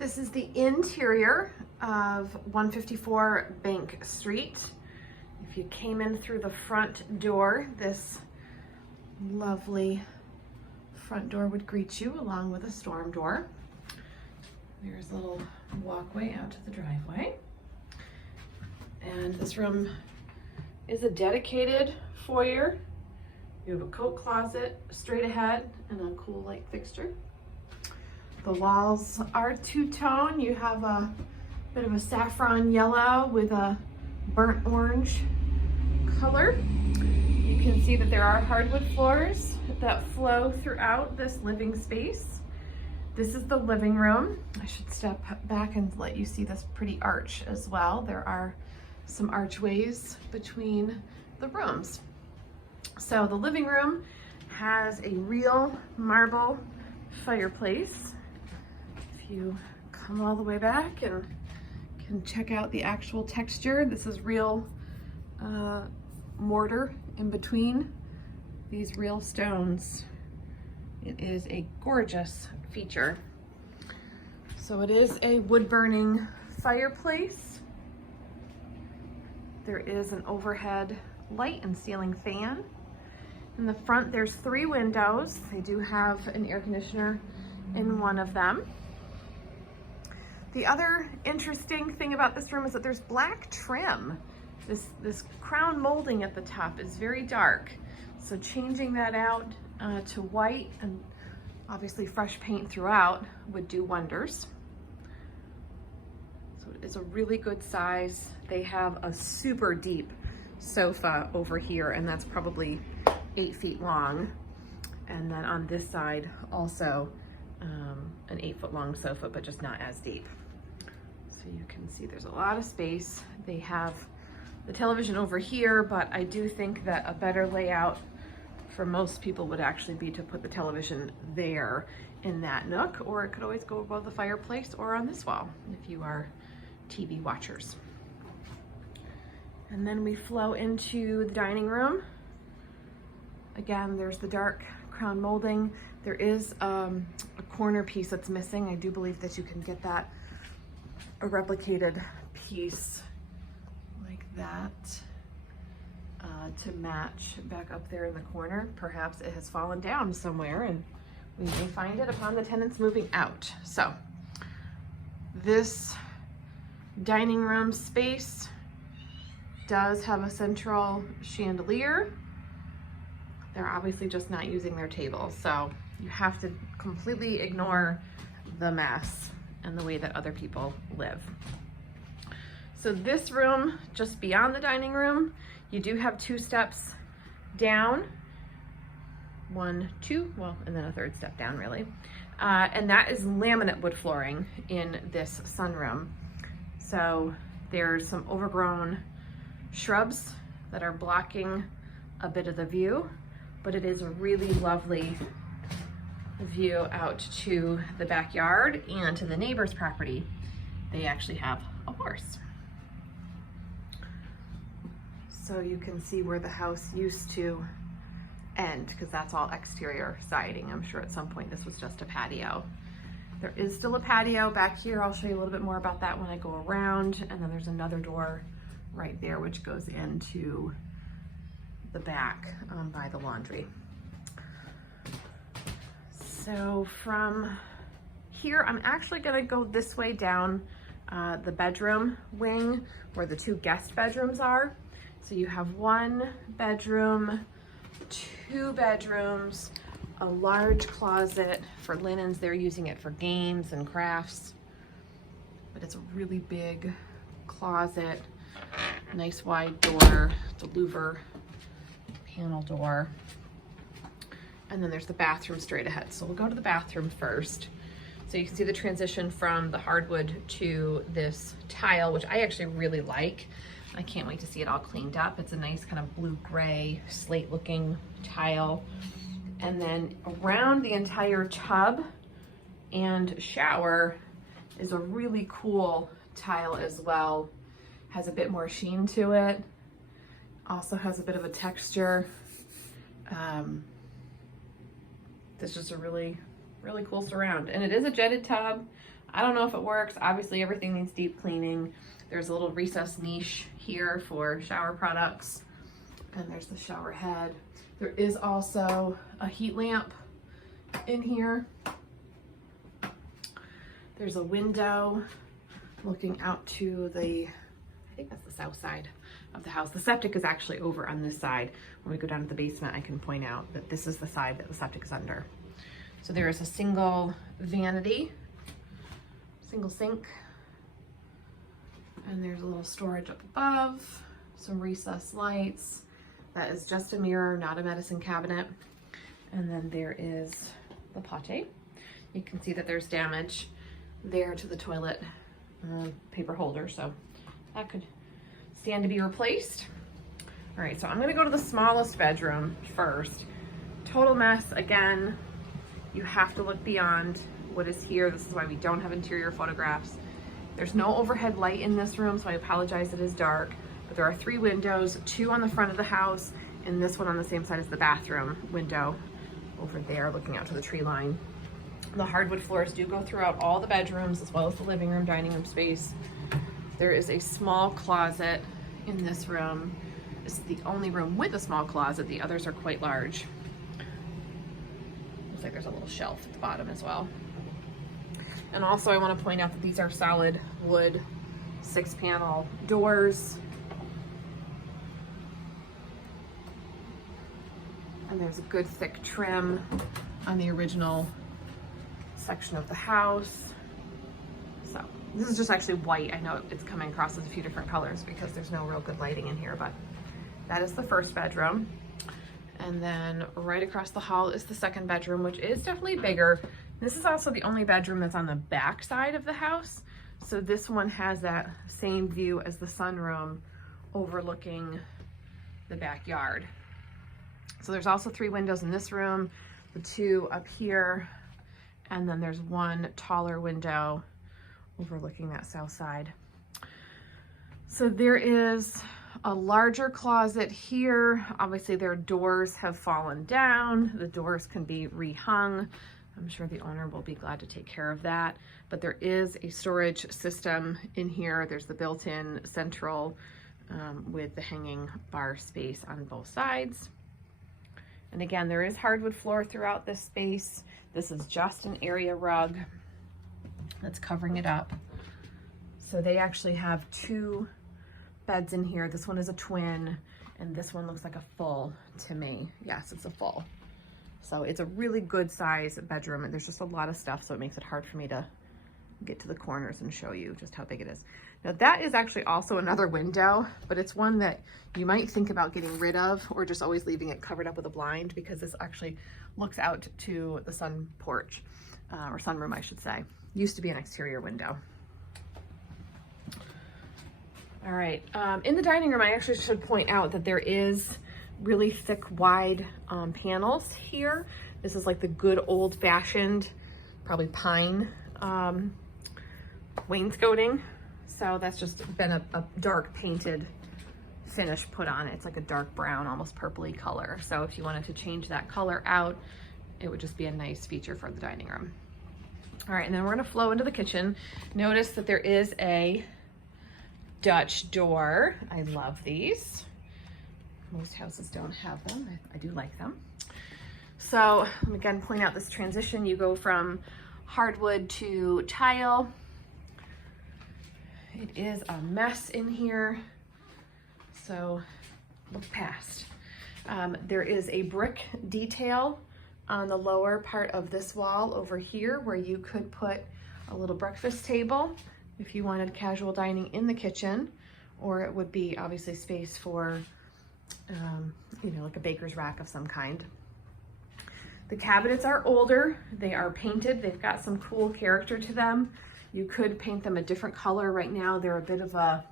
This is the interior of 154 Bank Street. If you came in through the front door, this lovely front door would greet you along with a storm door. There's a little walkway out to the driveway. And this room is a dedicated foyer. You have a coat closet straight ahead and a cool light fixture. The walls are two-tone. You have a bit of a saffron yellow with a burnt orange color. You can see that there are hardwood floors that flow throughout this living space. This is the living room. I should step back and let you see this pretty arch as well. There are some archways between the rooms. So the living room has a real marble fireplace. If you come all the way back and can check out the actual texture, this is real mortar in between these real stones. It is a gorgeous feature. So it is a wood burning fireplace. There is an overhead light and ceiling fan. In the front, there's 3 windows. They do have an air conditioner in one of them. The other interesting thing about this room is that there's black trim. This crown molding at the top is very dark. So changing that out to white and obviously fresh paint throughout would do wonders. So it's a really good size. They have a super deep sofa over here, and that's probably 8 feet long. And then on this side also an 8-foot long sofa, but just not as deep. So you can see there's a lot of space. They have the television over here, but I do think that a better layout for most people would actually be to put the television there in that nook, or it could always go above the fireplace or on this wall if you are TV watchers. And then we flow into the dining room. Again, there's the dark crown molding. There is a corner piece that's missing. I do believe that you can get that, a replicated piece like that to match back up there in the corner. Perhaps it has fallen down somewhere and we may find it upon the tenants moving out. So this dining room space does have a central chandelier. They're obviously just not using their table, so you have to completely ignore the mess and the way that other people live. So this room, just beyond the dining room, you do have 2 steps down. 1, 2, well, and then a 3rd step down really. And that is laminate wood flooring in this sunroom. So there's some overgrown shrubs that are blocking a bit of the view, but it is a really lovely view out to the backyard and to the neighbor's property. They actually have a horse. So you can see where the house used to end, because that's all exterior siding. I'm sure at some point this was just a patio. There is still a patio back here. I'll show you a little bit more about that when I go around. And then there's another door right there which goes into the back by the laundry. So from here, I'm actually gonna go this way down the bedroom wing where the 2 guest bedrooms are. So you have 1 bedroom, 2 bedrooms, a large closet for linens. They're using it for games and crafts, but it's a really big closet, nice wide door, the louver panel door. And then there's the bathroom straight ahead. So we'll go to the bathroom first. So you can see the transition from the hardwood to this tile, which I actually really like. I can't wait to see it all cleaned up. It's a nice kind of blue-gray, slate-looking tile. And then around the entire tub and shower is a really cool tile as well. Has a bit more sheen to it. Also has a bit of a texture. This is just a really, really cool surround. And it is a jetted tub. I don't know if it works. Obviously everything needs deep cleaning. There's a little recessed niche here for shower products. And there's the shower head. There is also a heat lamp in here. There's a window looking out to the, I think that's the south side of the house. The septic is actually over on this side. When we go down to the basement, I can point out that this is the side that the septic is under. So there is a single vanity, single sink, and there's a little storage up above, some recessed lights. That is just a mirror, not a medicine cabinet. And then there is the potty. You can see that there's damage there to the toilet paper holder, so that could stand to be replaced. All right, so I'm gonna go to the smallest bedroom first. Total mess again. You have to look beyond what is here. This is why we don't have interior photographs. There's no overhead light in this room, so I apologize, it is dark. But there are 3 windows, 2 on the front of the house, and this one on the same side as the bathroom window over there, looking out to the tree line. The hardwood floors do go throughout all the bedrooms, as well as the living room, dining room space. There is a small closet in this room. This is the only room with a small closet. The others are quite large. Looks like there's a little shelf at the bottom as well. And also I want to point out that these are solid wood 6-panel doors. And there's a good thick trim on the original section of the house. So this is just actually white. I know it's coming across as a few different colors because there's no real good lighting in here, but that is the first bedroom. And then right across the hall is the second bedroom, which is definitely bigger. This is also the only bedroom that's on the back side of the house. So this one has that same view as the sunroom overlooking the backyard. So there's also 3 windows in this room, the 2 up here, and then there's 1 taller window overlooking that south side. So there is a larger closet here. Obviously their doors have fallen down. The doors can be rehung. I'm sure the owner will be glad to take care of that. But there is a storage system in here. There's the built-in central with the hanging bar space on both sides. And again, there is hardwood floor throughout this space. This is just an area rug that's covering it up. So they actually have 2 beds in here. This one is a twin, and this one looks like a full to me. Yes, it's a full. So it's a really good size bedroom, and there's just a lot of stuff, so it makes it hard for me to get to the corners and show you just how big it is. Now that is actually also another window, but it's one that you might think about getting rid of or just always leaving it covered up with a blind, because this actually looks out to the sun porch, or sunroom, I should say. Used to be an exterior window. All right, in the dining room, I actually should point out that there is really thick, wide panels here. This is like the good old-fashioned, probably pine wainscoting. So that's just been a dark painted finish put on it. It's like a dark brown, almost purpley color. So if you wanted to change that color out, it would just be a nice feature for the dining room. All right, and then we're gonna flow into the kitchen. Notice that there is a Dutch door. I love these. Most houses don't have them. I do like them. So let me again point out this transition. You go from hardwood to tile. It is a mess in here, so look past. There is a brick detail on the lower part of this wall over here where you could put a little breakfast table if you wanted casual dining in the kitchen, or it would be obviously space for, you know, like a baker's rack of some kind. The cabinets are older. They are painted. They've got some cool character to them. You could paint them a different color. Right now, they're a bit of a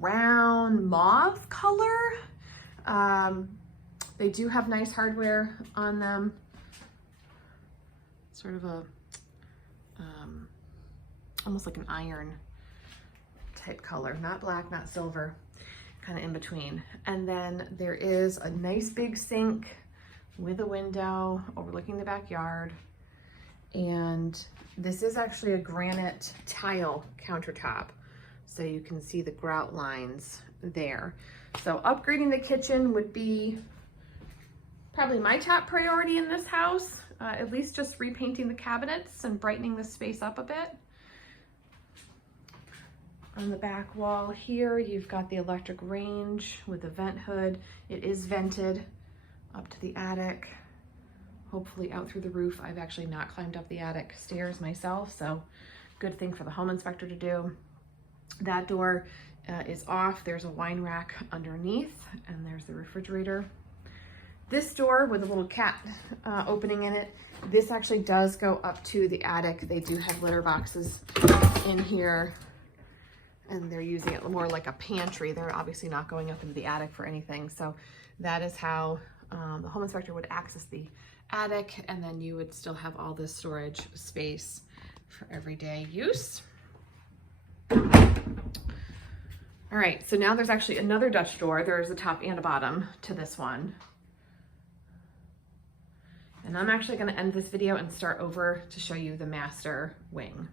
brown mauve color. They do have nice hardware on them. Sort of a, almost like an iron type color. Not black, not silver, kind of in between. And then there is a nice big sink with a window overlooking the backyard. And this is actually a granite tile countertop. So you can see the grout lines there. So upgrading the kitchen would be probably my top priority in this house. At least just repainting the cabinets and brightening the space up a bit. On the back wall here, you've got the electric range with a vent hood. It is vented up to the attic, hopefully out through the roof. I've actually not climbed up the attic stairs myself, so good thing for the home inspector to do. That door is off. There's a wine rack underneath, and there's the refrigerator. This door with a little cat opening in it, this actually does go up to the attic. They do have litter boxes in here, and they're using it more like a pantry. They're obviously not going up into the attic for anything. So that is how the home inspector would access the attic, and then you would still have all this storage space for everyday use. All right, so now there's actually another Dutch door. There's a top and a bottom to this one. And I'm actually gonna end this video and start over to show you the master wing.